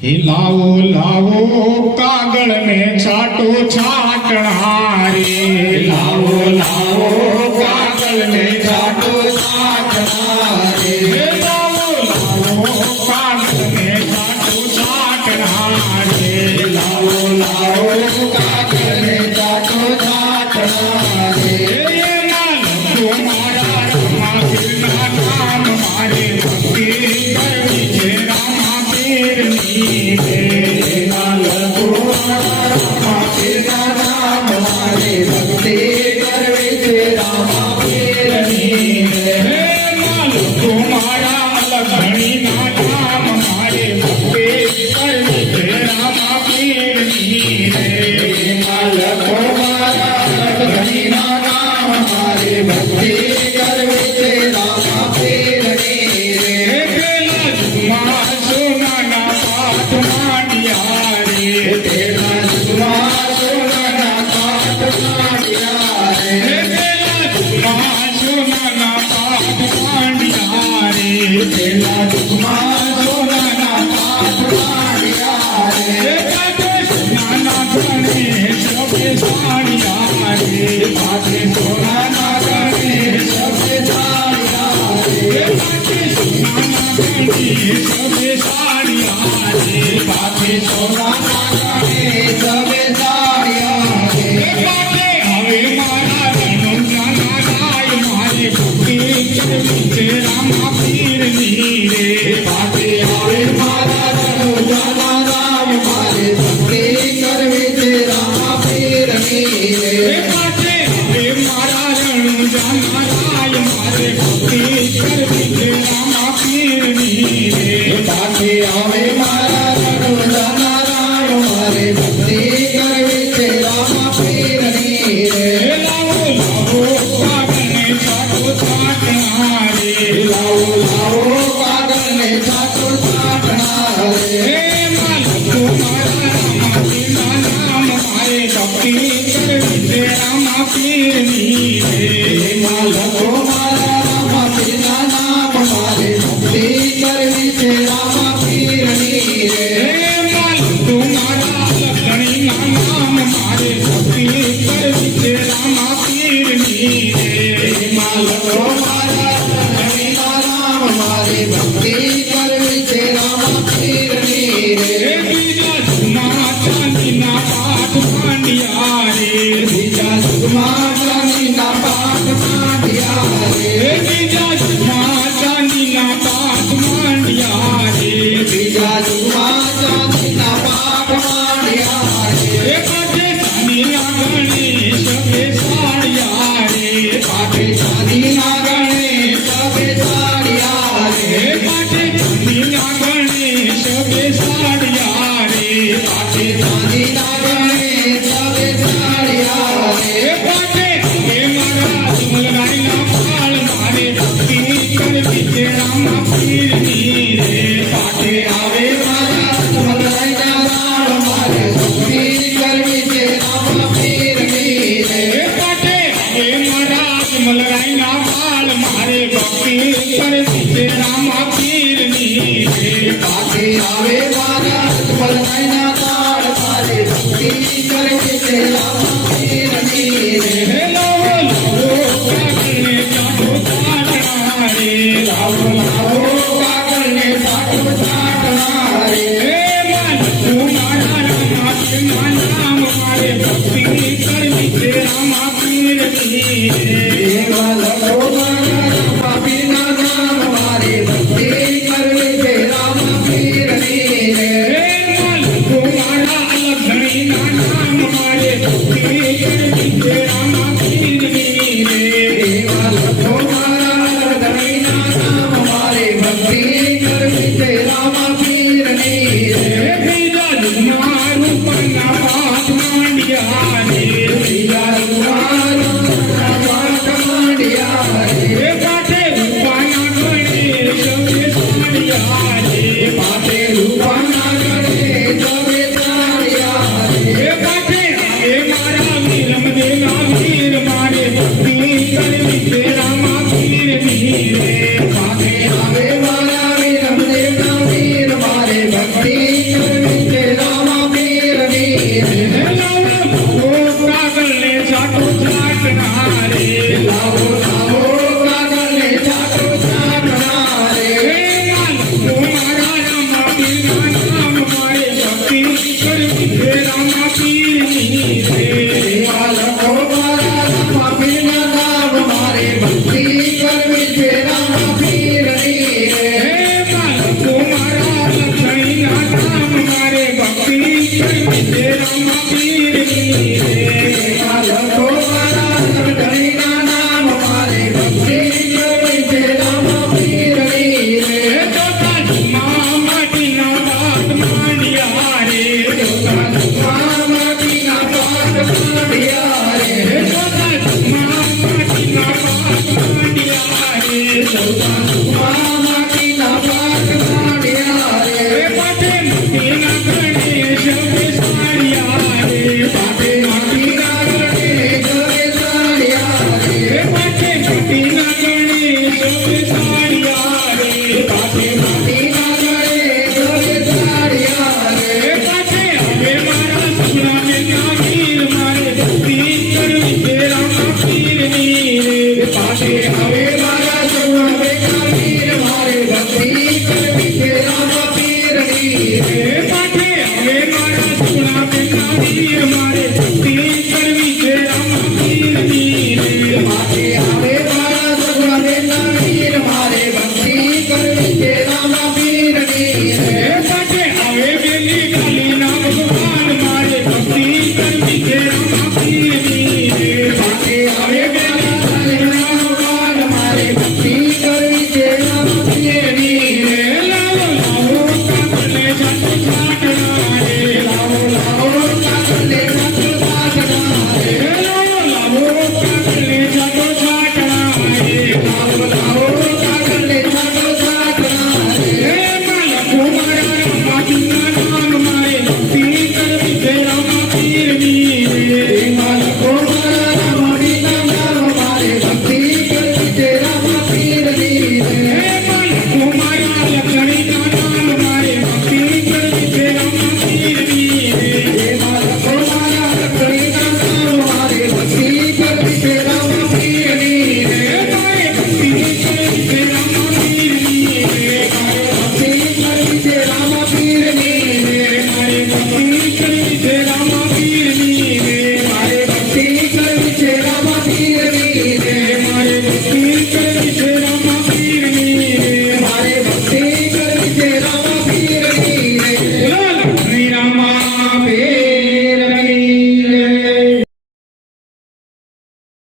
લાવો લાવો કાગળ ને છાટો છાટણા રે, લાવો લાવો કાગળ ને છાટો છાટણા રે, લાવો લાવો કાગળ ને છાટો છાટણા રે, લાવો લાવો કાગળ ને છાટો છાટણા રે, એના લખો મારા રામા પીરના નામ મારે ભક્તિ કરવી છે રામા પીરની રે, એના લખો મારા રામા પીરના નામ મારે ભક્તિ કરવી છે રામા પીરની રે, એના લખો મારા લખણીના નામ મારે ભક્તિ કરવી છે રામા પીરની રે, એના લખો મારા લખણીના નામ મારે ભક્તિ કરવી છે રામા પીરની રે, પેલા જુગમાં સોનાના પાઠ માંડ્યા રે, તેના જુગમાં સોનાના પાઠ માંડ્યા રે, પેલા જુગમાં સોનાના પાઠ માંડ્યા રે, તેના જુગમાં સોનાના પાઠ માંડ્યા રે, પાઠે સોનાના ગણેશ બેસાડ્યા રે, પાઠે સોનાના ગણેશ બેસાડ્યા રે, પાઠે સોનાના ગણેશ બેસાડ્યા રે, પાઠે સોનાના ગણેશ બેસાડ્યા રે, પાઠે હવે મારા રણુજાના ગાય મારે ભક્તિ કરવી છે રામા પીરની રે, પાઠે આવે મારા રણુજાના રામ મારે ભક્તિ કરવી છે રામા પીરની રે, પાઠે હવે મારા રણુજાના ગાય મારે ભક્તિ કરવી છે રામા પીરની રે, પાઠે આવે મારા રણુજાના રામ મારે ભક્તિ કરવી છે રામા પીરની રે, લાવો લાવો કાગળને છાટો છાટણા રે, લાવો લાવો કાગળ ને છાટો છાટણા રે, એમાં લખો મારા રામા પીરના નામ મારે ભક્તિ કરવી છે રામા પીરની રે, એમાં લખો મારા રામા પીરના નામ મારે ભક્તિ કરવી છે રામા પીરની રે, એમાં લખો મારા લખણીના નામ મારે ભક્તિ કરવી છે રામા પીરની રે, એમાં લખો મારા રણુજાના રામ મારે ભક્તિ કરવી છે રામા પીરની રે, બીજા જૂના ચાંદીના પાઠ માંડ્યા રે, બીજા જુગમાં ચાંદીના પાઠ માંડ્યા રે, બીજા જૂના ચાંદીના પાઠ માંડ્યા રે, બીજા જુગમાં ચાંદીના પાઠ માંડ્યા રે, પાઠે ચાંદીના ગણેશ બેસાડ્યા રે, પાઠે ચાંદીના ગણેશ બેસાડ્યા રે, પાઠે ચાંદીના ગણેશ બેસાડ્યા રે, પાઠે ચાંદીના ગણેશ બેસાડ્યા રે, પાઠે હવે મારા જમલરાયના પાળ મારે ભક્તિ કરવી છે રામા પીરની રે, પાઠે આવે મારા જમલરાયના રામ મારે ભક્તિ કરવી છે રામા પીરની રે, પાઠે હવે મારા જમલરાયના પાળ મારે ભક્તિ કરવી છે રામા પીરની રે, પાઠે આવે મારા જમલરાયના તાળ મારે ભક્તિ કરવી છે રામા પીરની રે, લાવો લાવો કાગળને છાટો છાટણા રે, લાવો લાવો કાગળ ને છાટો છાટણા રે, એમાં લખો મારા રામા પીરના નામ મારે ભક્તિ કરવી છે રામા પીરની રે, એમાં લખો મારા રામા પીરના નામ મારે ભક્તિ કરવી છે રામા પીરની રે, એમાં લખો મારા લખણીના નામ મારે ભક્તિ કરવી છે રામા પીરની રે, એમાં લખો મારા રણુજાના નામ મારે ભક્તિ કરવી છે રામા પીરની રે, બીજા જૂના રૂપના પાઠ માંડ્યા રે, બીજા જુગમાં પાઠ માંડ્યા રે, પાઠે રૂપાના ગણેશ બેસાડ્યા રે, પાઠે રૂપાના ગણેશ બેસાડ્યા રે, પાઠે આવે મારા વીરમદેવના વીર મારે ભક્તિ કરવી છે રામા પીરની રે, પાઠે આવે મારા વીરમદેવના વીર મારે ભક્તિ કરવી પીરની